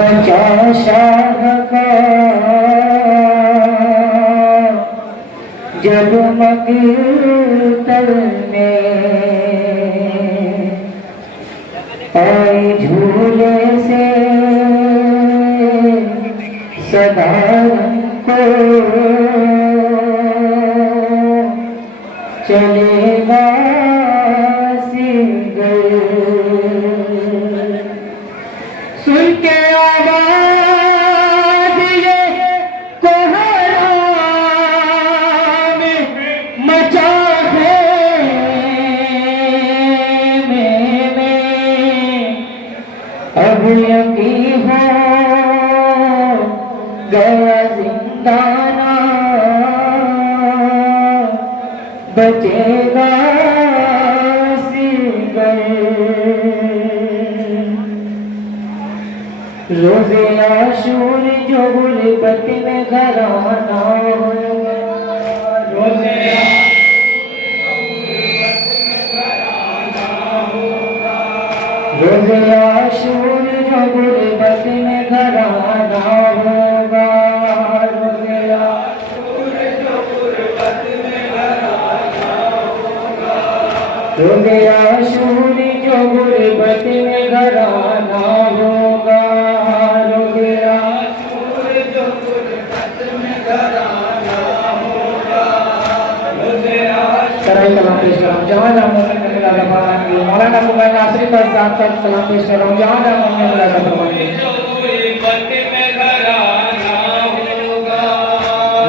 बचा शाह का जगमग तल में आई झूले से सदा को चलेगा सिंगर सुन के आवाज ये कोहराम मचा है में अब यकीन हो गया जिंदाना बचेगा सिंगर रोज़े आशूर जो गुरबत में घराना रोज़े आशूर जो गुरबत में घराना होगा रोज़े आशूर जो गुरबत में घराना होगा रोज़े आशूर जो गुरबत में घराना होगा मौलाना मुबारक आसरी पर साथ सलाम पेश कर रहा हूँ जहाँ जहाँ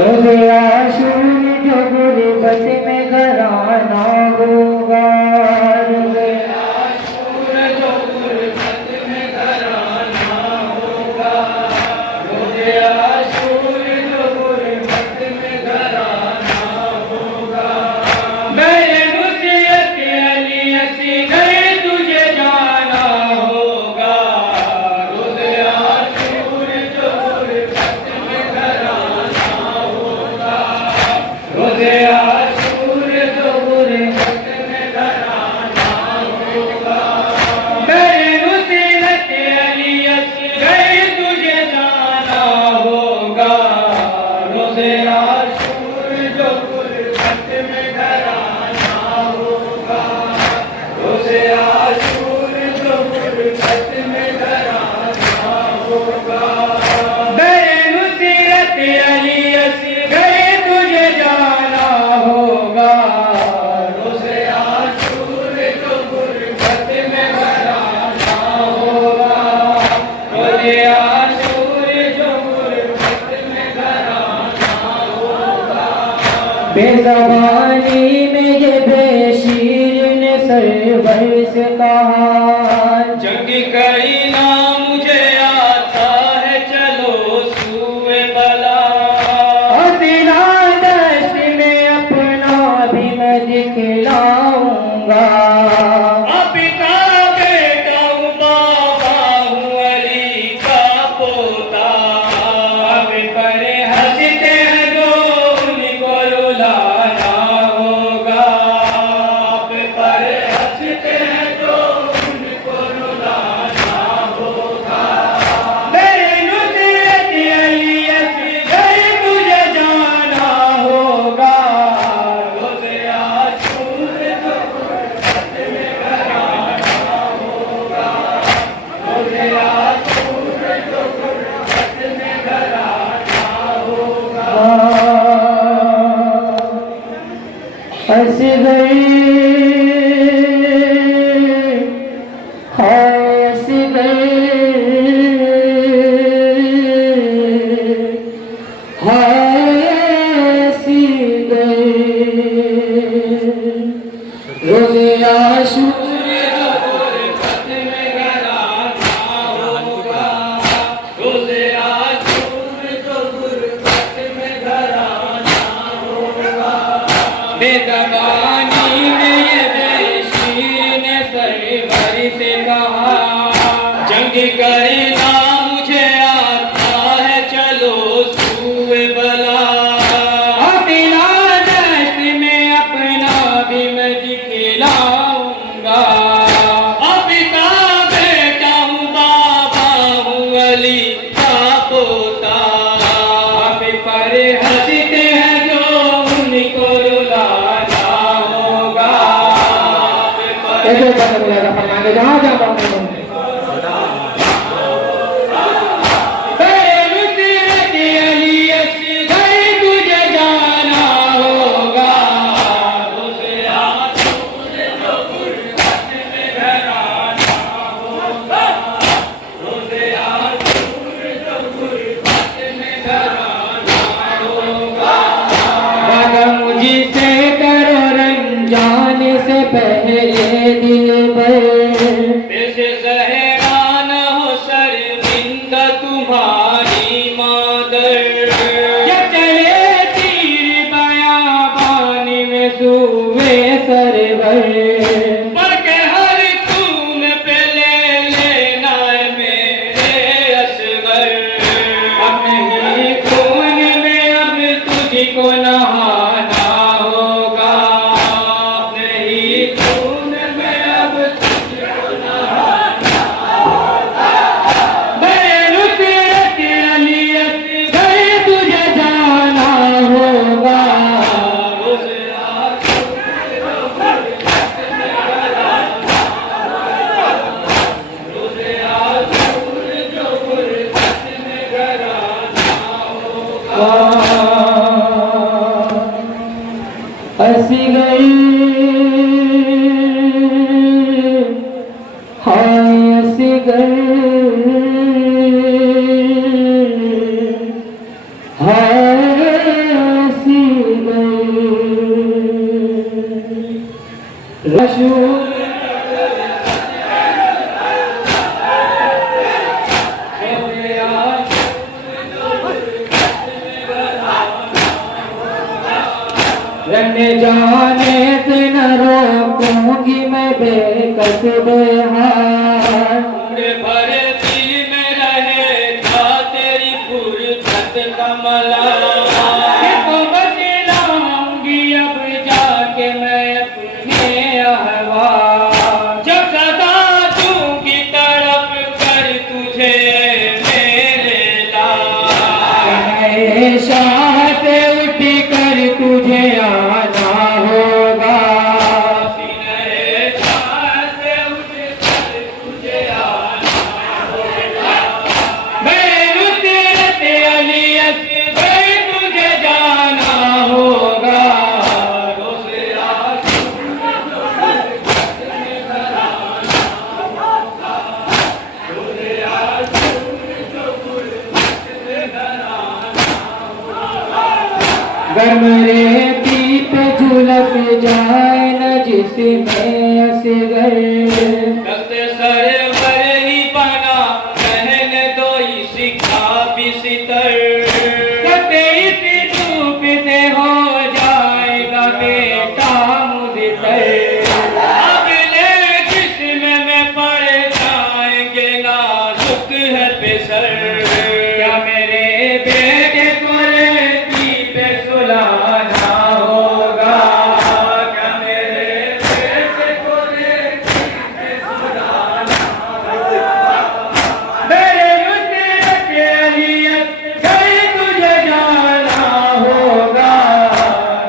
रोज़े आशूर जो गुरबत में घराना होगा रोज़े आशूर जो गुरबत में घराना होगा रोज़े आशूर जो गुरबत में घराना होगा मेरे नुसियत अली असगर तुझे जाना होगा रोज़े आशूर जो गुरबत में घराना होगा रोज़े आशूर जो गुरबत में घराना होगा मेरे नुसियत अली असगर तुझे जाना होगा रोज़े आशूर जो गुरबत में घराना होगा रोज़े आशूर जो गुरबत में घराना होगा मेरे नुसिरत अली असगर तुझे जाना होगा रोज़े आशूर जो गुरबत में घराना होगा रोज़े आशूर जो गुरबत में घराना होगा बेज़बानी में ये बेशीर ने सरवर से कहा जंग करीना मुझे आता है चलो सूए बला हसीना दश्त में अपना भी मैं दिखलाऊंगा पिता बेटा हूँ बाबा हूँ अली का पोता अब पर हंसते हैं जो उनको रुलाना होगा अब पर हंसते हैं जो उनको रुलाना होगा मेरे नुसिरत अली असगर तुझे जाना होगा रोज़े आशूर जो गुरबत में घराना होगा रोज़े आशूर जो गुरबत में घराना होगा असगर हाय असगर हाय असगर रोज़े आशूर जो गुरबत में घराना होगा रोज़े आशूर जो गुरबत में घराना होगा बेज़बानी में ये बेशीर ने सरवर से कहा जंग करना मुझे आता है चलो सूए बला अपना दश्त में अपना भी मैं दिखलाऊंगा पिता बेटा हूँ बाबा हूँ अली जाने से न रोकूंगी मैं बेकस बेहार। उम्र भर दिल में रहेगा तेरी फुर्सत का मला। तो बतलाऊंगी अब जाके मैं अपने अहवाल। जब सदा दूंगी तड़प कर तुझे मेरे लाल। शाह से उठ कर तुझे आना होगा। सीने शाह से उठ कर तुझे आना होगा। नुसरत अलियत पर तुझे जाना होगा। गर्म रेती पे झुलक जाए न जिसमें असगर। तख्त सरवर ही बना रहने दो इसका बिस्तर। इस धूप से हो जाएगा बेटा मुझतर। अगले जिस्म में पड़ जाएंगे नाजुक है बेसर। क्या मेरे बेटे को रेती पे सुलाना होगा। क्या मेरे बेटे को रेती पे सुलाना मेरे नुसरत अलियत घर तुझे जाना होगा।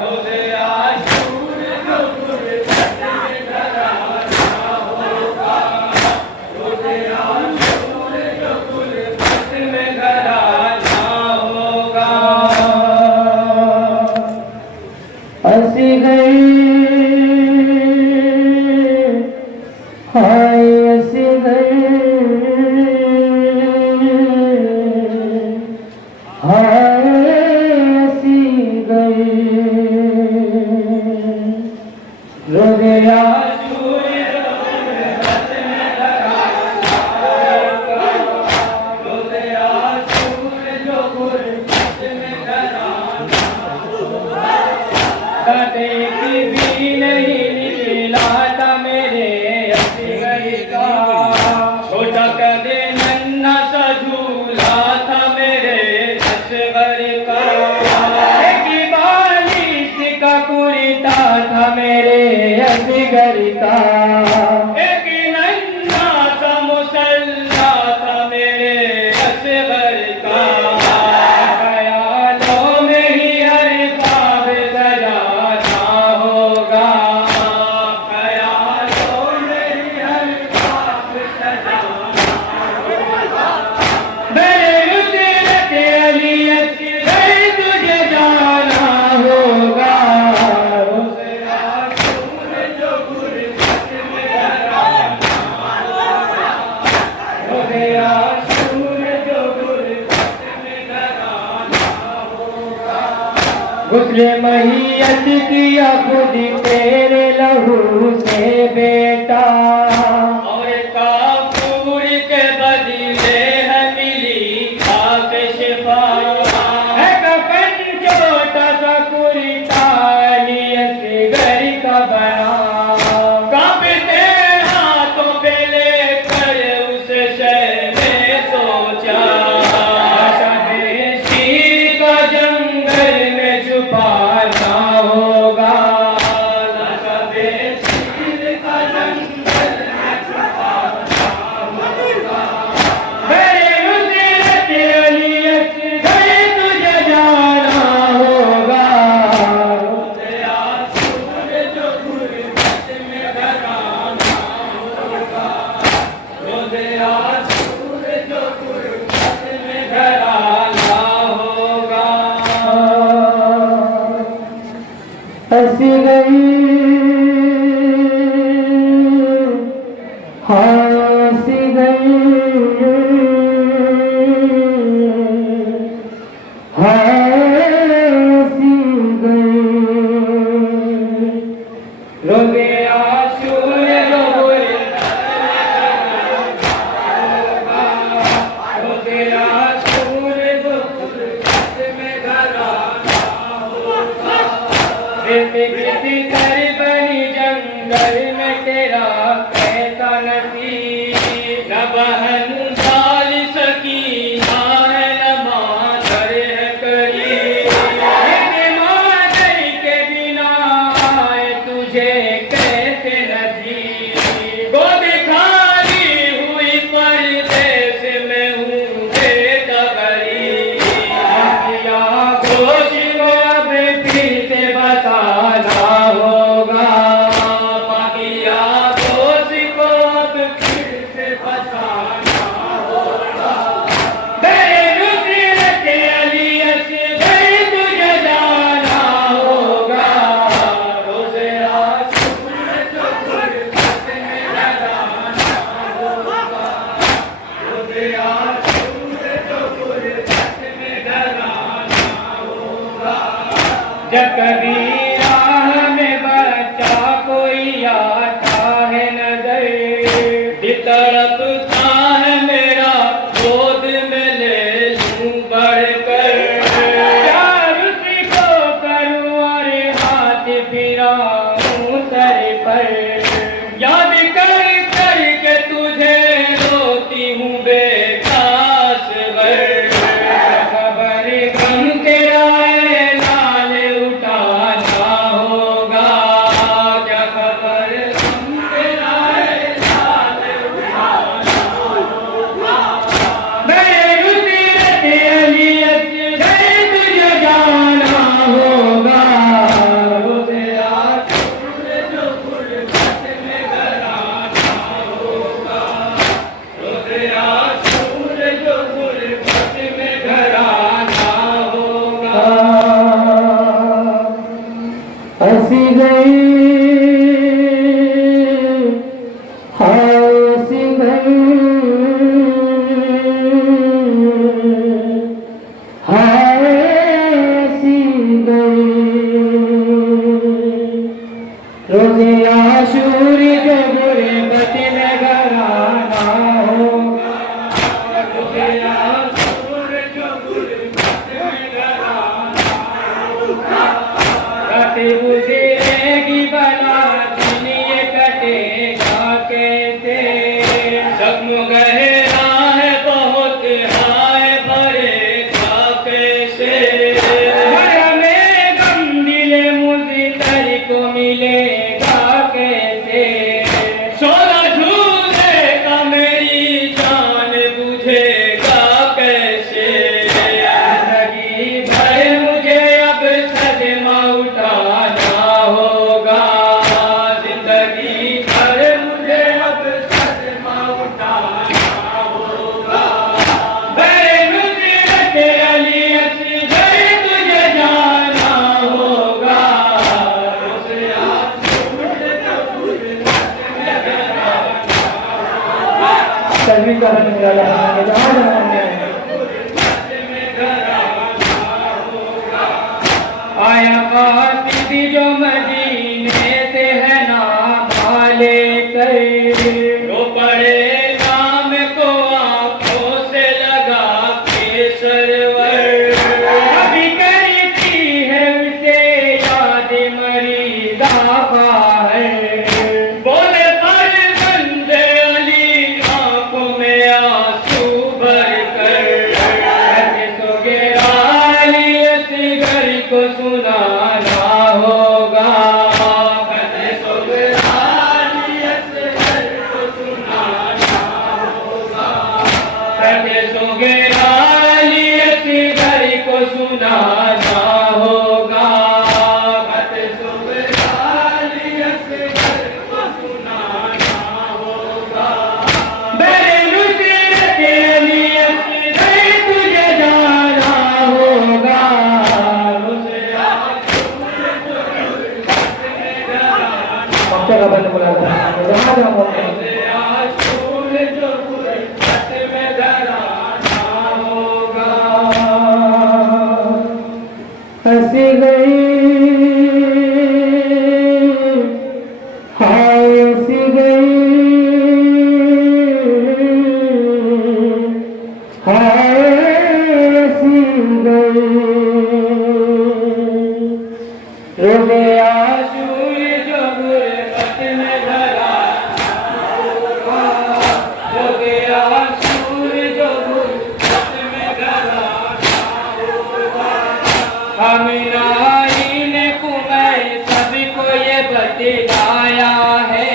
रोज़े आशूर जो गुरबत में घराना होगा। रोज़े आशूर जो गुरबत में घराना होगा। असगर हाय असगर हाय असगर रोज़े आशूर रोज़े आशूर जो गुरबत में घराना एक भी नहीं निकला था मेरे असगर का। छोटा कदे नन्हा सा झूला था मेरे असगर का। एक बालिश का कुर्ता था मेरे असगर का। एक नन्हा सा मुसल्ला था मेरे असगर का। ख्यालों में ही हर ख्वाब सजाना होगा। ख्यालों में ही हर ख्वाब सजाना मेरे नुसरत अलियत घर तुझे जाना होगा। रोज़े आशूर जो गुरबत में घराना रोज़े आशूर जो गुरबत में घराना गुस्ले महियत किया खुद तेरे लहू से बेटा। और काफूर के बदले है मिली खाक शिफा। है कफन छोटा सा कुर्ता असगर का बना। कांपते हाथों पे लेकर उस शय में सोचा। शाहे शीर का जंगल में छुपाना होगा। नशबे शीर का जंगल में छुपाना होगा। मेरे नुसरत अलियत घर तुझे जाना होगा। रोज़े आशूर जो गुरबत में घराना होगा। रोज़े आशूर जो गुरबत में घराना होगा। असगर हाँ असगर हाँ असगर रोज़े आशूर जो रोज़े आशूर जो गुरबत में घराना होगा। गुरबत जब कभी राह में बच्चा कोई आता है नजर, तड़पता है मेरा गोद में ले लूं बढ़कर, प्यार उसी को करूं और हाथ फिराऊं सर पर, याद कर कर के तुझे रोती हूँ बेखास भर, खबर गम तेरा है लाल उठाना होगा, क्या खबर गम तेरा है लाल उठाना होगा, मेरे रुसीरत अलियत से तुझे जाना होगा, वो तेरा सूरज जो गुरबत में घराना होगा, वो तेरा सूरज जो गुरबत में घराना होगा। हंसी गई हंसी गई हंसी गई, रोज़े आशूर जो गुरबत में घराना होगा, रोज़े आशूर जो गुरबत में घराना होगा, रातें गुजरेगी भला दिन ये कटेगा कैसे, जख्म गहरा है बहुत हाय भरेगा कैसे, में गम दिले मुझतर को मिलेगा कैसे, शोला झूलेगा मेरी जान बुझेगा कैसे, जिंदगी भर मुझे अब सदमा उठाना होगा, जिंदगी भर मुझे अब सदमा उठाना होगा, मेरे नुसरत अलियत से तुझे जाना होगा, रोज़े आशूर जो गुरबत में घराना होगा, सभी का रंग निराला है, जहाँ जहाँ में गुरबत में घराना होगा, आया कासिदी जो मदीने से है नामा लेकर, रो पड़े नाम को आंखों से लगा के सरवर, अभी करती है उसे याद मरीदा है, बोले पर बंदे अली आंखों में आंसू भर कर, सोगे आलियत घर को सुनाना होगा, सुगरानियत घर को सुनाना होगा, सोगे आलियत घर को सुनाना होगा, सुगरानियत घर को सुनाना होगा, मेरे नुसरत अलियत से तुझे जाना होगा, रोज़े आशूर जो गुरबत में घराना मक्के का बंद बुला था, जहाँ जहाँ मौके रोज़े आशूर जो गुरबत में घराना होगा, हंस गई हंस गई हंस गई, रोज़े आशूर जो गुरबत में घराना होगा, रोज़े आशूर जो गुरबत में घराना होगा, अमीनाई ने कुमैर सबको ये बतलाया है,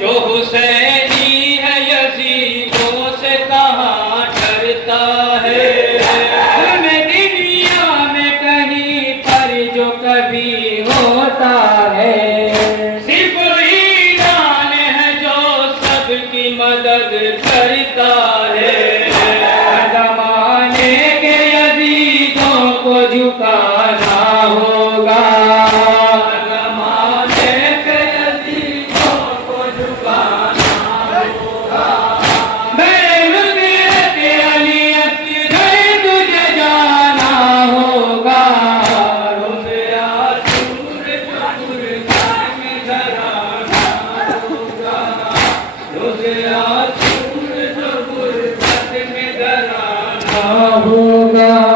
जो हुसैनी है यजीदों से कहाँ डरता है, मैं दुनिया हो गया सूरज गुरबत में घराना होगा